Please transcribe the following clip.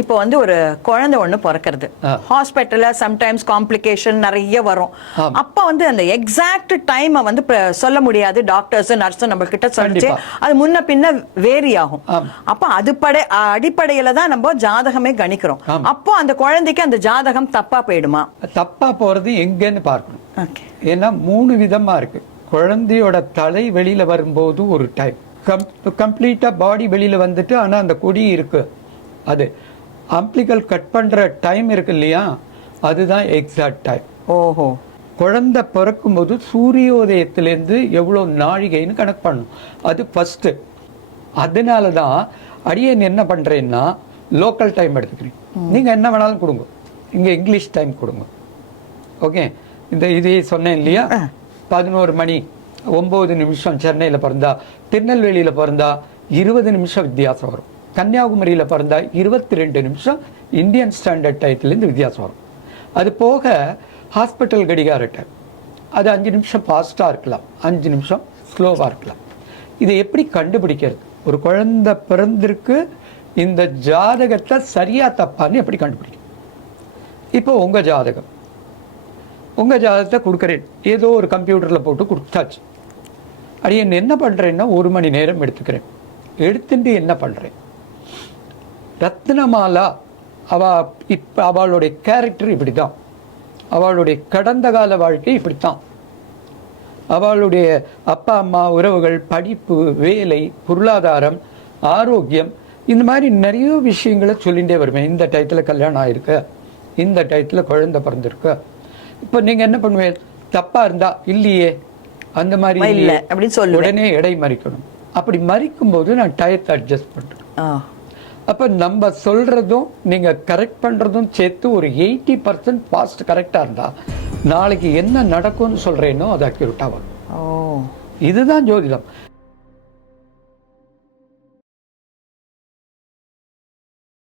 இப்போ வந்து ஒரு குழந்தை ஒண்ணு பிறக்கிறது, ஹாஸ்பிட்டல்ல சம்டைம்ஸ் காம்ப்ளிகேஷன் நிறைய வரும். அப்ப வந்து அந்த எக்ஸாக்ட் டைம் வந்து சொல்ல முடியாது. டாக்டர்ஸ் நர்ஸ் நம்ம கிட்ட சொல்லிச்சு அது முன்ன பின்ன வேரி ஆகும். அப்ப அடிப்படையில தான் நம்ம ஜாதகமே கணிக்கிறோம். அப்போ அந்த குழந்தைக்கு அந்த ஜாதகம் தப்பா போயிடுமா? தப்பா போறது எங்கன்னு பார்க்கணும். ஏன்னா 3 விதமா இருக்கு. குழந்தையோட தலை வெளியில வரும்போது ஒரு டைம், கம்ப்ளீட்டா பாடி வெளியில வந்துட்டு ஆனா அந்த கொடி இருக்கு, அது அம்பிளிக்கல் கட் பண்ற டைம் இருக்கு இல்லையா, அதுதான் எக்ஸாக்ட் டைம். ஓஹோ. குழந்தை பிறக்கும் போது சூரியோதயத்திலேருந்து எவ்வளவு நாழிகைன்னு கணக்கு பண்ணணும், அது ஃபர்ஸ்ட். அதனாலதான் அடியேன் என்ன பண்றேன்னா லோக்கல் டைம் எடுத்துக்கிறேன். நீங்க என்ன வேணாலும் கொடுங்க, இங்க இங்கிலீஷ் டைம் கொடுங்க. ஓகே, இந்த இதே சொன்னேன் இல்லையா, 11 மணி 9 நிமிஷம் சென்னையில பிறந்தா, திருநெல்வேலியில பிறந்தா 20 நிமிஷம் வித்தியாசம் வரும், கன்னியாகுமரியில பிறந்தா 22 நிமிஷம் இந்தியன் ஸ்டாண்டர்ட் டைத்திலேருந்து வித்தியாசம் வரும். அது போக ஹாஸ்பிட்டல் கடிகார டைம், அது 5 நிமிஷம் ஃபாஸ்டா இருக்கலாம், 5 நிமிஷம் ஸ்லோவா இருக்கலாம். இதை எப்படி கண்டுபிடிக்கிறது? ஒரு குழந்தை பிறந்திருக்கு, இந்த ஜாதகத்தை சரியா தப்பான்னு எப்படி கண்டுபிடிக்கும்? இப்போ உங்க ஜாதகத்தை கொடுக்குறேன், ஏதோ ஒரு கம்ப்யூட்டர்ல போட்டு கொடுத்தாச்சு. அது என்ன பண்றேன்னா 1 மணி நேரம் எடுத்துக்கிறேன். எடுத்துட்டு என்ன பண்றேன், ரத்னமாலா அவளுடைய கேரக்டர் இப்படித்தான், அவளுடைய கடந்த கால வாழ்க்கை இப்படித்தான், அவளுடைய அப்பா அம்மா உறவுகள், படிப்பு, வேலை, பொருளாதாரம், ஆரோக்கியம், இந்த மாதிரி நிறைய விஷயங்களை சொல்லிகிட்டே வருவேன். இந்த டயத்தில் கல்யாணம் ஆயிருக்கு, இந்த டயத்தில் குழந்தை பிறந்திருக்கு. இப்போ நீங்க என்ன பண்ணுவேன், தப்பா இருந்தா இல்லையே அந்த மாதிரி இல்லை அப்படின்னு சொல்லி உடனே எடை மறிக்கணும். அப்படி மறிக்கும் போது நான் டயத்தை அட்ஜஸ்ட் பண்றேன். அப்ப நம்ம சொல்றதும் நீங்க கரெக்ட் பண்றதும் சேர்த்து ஒரு 80% ஃபாஸ்ட் கரெக்டா இருந்தா நாளைக்கு என்ன நடக்கும்னு சொல்றேனோ அது அக்யூரேட்டா வரும். இதுதான் ஜோதிடம்.